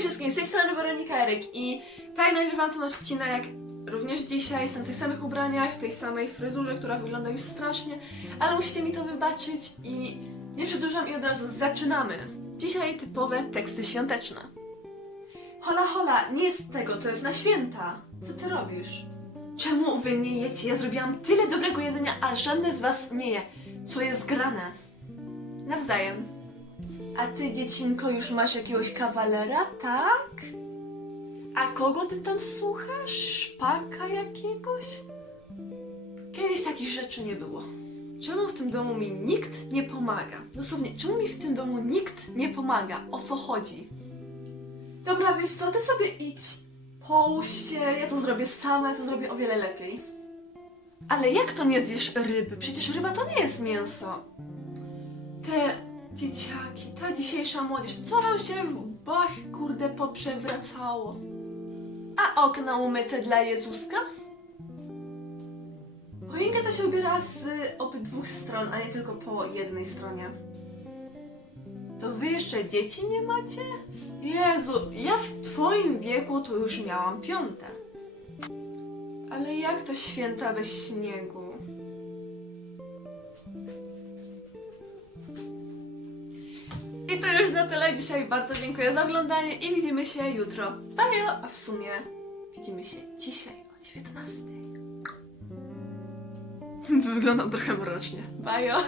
Hej wszystkim, z tej strony Weronika Eryk i tak nagrywam ten odcinek również dzisiaj, jestem w tych samych ubraniach, w tej samej fryzurze, która wygląda już strasznie, ale musicie mi to wybaczyć i nie przedłużam i od razu zaczynamy. Dzisiaj typowe teksty świąteczne. Hola hola, nie jest tego, to jest na święta. Co ty robisz? Czemu wy nie jecie? Ja zrobiłam tyle dobrego jedzenia, a żadne z was nie je. Co jest grane? Nawzajem. A ty, dziecinko, już masz jakiegoś kawalera, tak? A kogo ty tam słuchasz? Szpaka jakiegoś? Kiedyś takich rzeczy nie było. Czemu w tym domu mi nikt nie pomaga? Dosłownie, czemu mi w tym domu nikt nie pomaga? O co chodzi? Dobra, wiesz co, ty sobie idź, połóż się, ja to zrobię sama, ja to zrobię o wiele lepiej. Ale jak to nie zjesz ryby? Przecież ryba to nie jest mięso. Te dzieciaki, ta dzisiejsza młodzież, co wam się w bach, kurde, poprzewracało? A okna umyte dla Jezuska? Choinka to się ubiera z obydwu stron, a nie tylko po jednej stronie. To wy jeszcze dzieci nie macie? Jezu, ja w twoim wieku to już miałam piąte. Ale jak to święta bez śniegu? Już na tyle dzisiaj. Bardzo dziękuję za oglądanie i widzimy się jutro. Bajo, a w sumie widzimy się dzisiaj o 19. Wyglądam trochę mrocznie. Bajo.